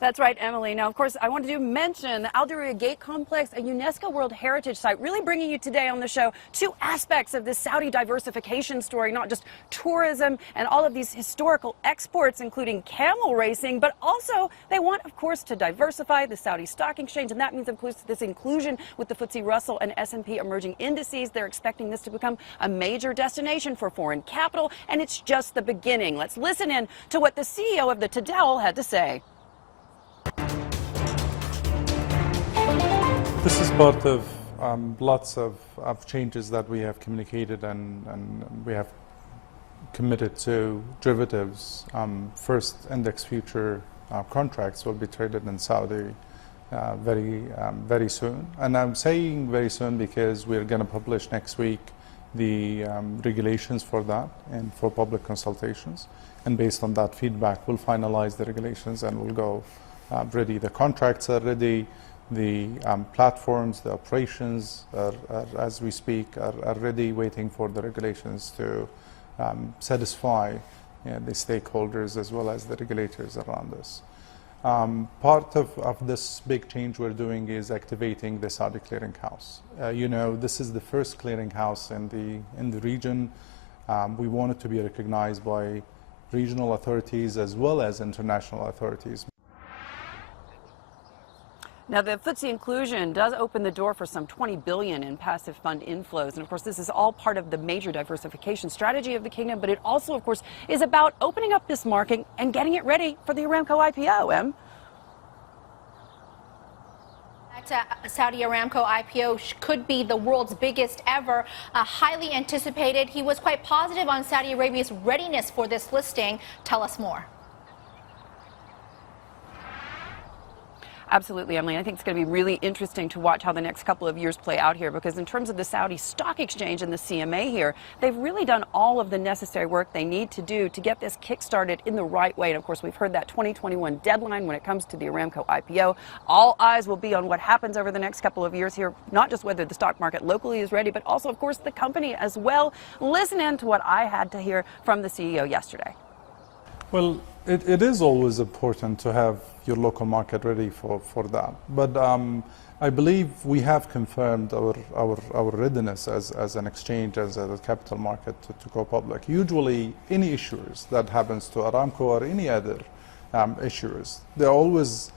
That's right, Emily. Now, of course, I wanted to mention the Al Diriyah Gate Complex, a UNESCO World Heritage Site, really bringing you today on the show two aspects of this Saudi diversification story, not just tourism and all of these historical exports, including camel racing, but also they want, of course, to diversify the Saudi Stock Exchange, and that means, of course, this inclusion with the FTSE Russell and S&P emerging indices. They're expecting this to become a major destination for foreign capital, and it's just the beginning. Let's listen in to what the CEO of the Tadawul had to say. This is part of lots of changes that we have communicated and we have committed to derivatives. First index future contracts will be traded in Saudi very soon. And I'm saying very soon because we're going to publish next week the regulations for that and for public consultations. And based on that feedback, we'll finalize the regulations and we'll go ready. The contracts are ready. The platforms, the operations, as we speak, are ready, waiting for the regulations to satisfy the stakeholders as well as the regulators around us. Part of this big change we're doing is activating the Saudi clearinghouse. You know, this is the first clearinghouse in the region. We want it to be recognized by regional authorities as well as international authorities. Now, the FTSE inclusion does open the door for some $20 billion in passive fund inflows. And of course, this is all part of the major diversification strategy of the kingdom. But it also, of course, is about opening up this market and getting it ready for the Aramco IPO, Em. Saudi Aramco IPO could be the world's biggest ever, highly anticipated. He was quite positive on Saudi Arabia's readiness for this listing. Tell us more. Absolutely, Emily. I think it's going to be really interesting to watch how the next couple of years play out here, because in terms of the Saudi Stock Exchange and the CMA here, they've really done all of the necessary work they need to do to get this kick-started in the right way. And of course, we've heard that 2021 deadline when it comes to the Aramco IPO. All eyes will be on what happens over the next couple of years here, not just whether the stock market locally is ready, but also, of course, the company as well. Listen in to what I had to hear from the CEO yesterday. Well, it is always important to have your local market ready for that. But I believe we have confirmed our readiness as an exchange, as a capital market to go public. Usually, any issuers that happens to Aramco or any other issuers, there are always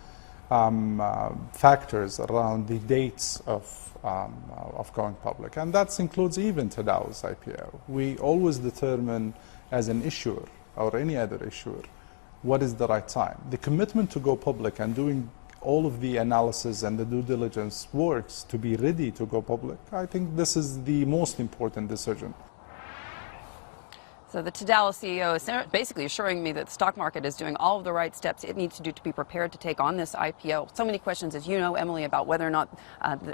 factors around the dates of going public. And that includes even Tadawul's IPO. We always determine as an issuer or any other issuer what is the right time. The commitment to go public and doing all of the analysis and the due diligence works to be ready to go public, I think this is the most important decision. So the Tadawul CEO is basically assuring me that the stock market is doing all of the right steps it needs to do to be prepared to take on this IPO. So many questions, as you know, Emily, about whether or not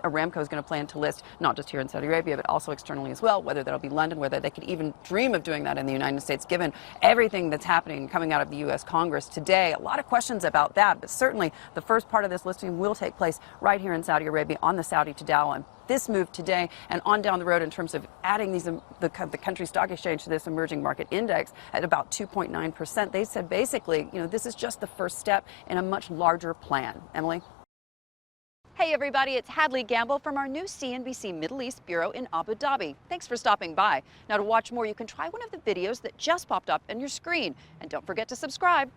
Aramco is going to plan to list not just here in Saudi Arabia, but also externally as well, whether that'll be London, whether they could even dream of doing that in the United States, given everything that's happening coming out of the U.S. Congress today. A lot of questions about that, but certainly the first part of this listing will take place right here in Saudi Arabia on the Saudi Tadawul. And this move today and on down the road in terms of adding the country stock exchange to this emerging market index at about 2.9%. They said basically, you know, this is just the first step in a much larger plan. Emily? Hey everybody, it's Hadley Gamble from our new CNBC Middle East Bureau in Abu Dhabi. Thanks for stopping by. Now to watch more, you can try one of the videos that just popped up on your screen. And don't forget to subscribe.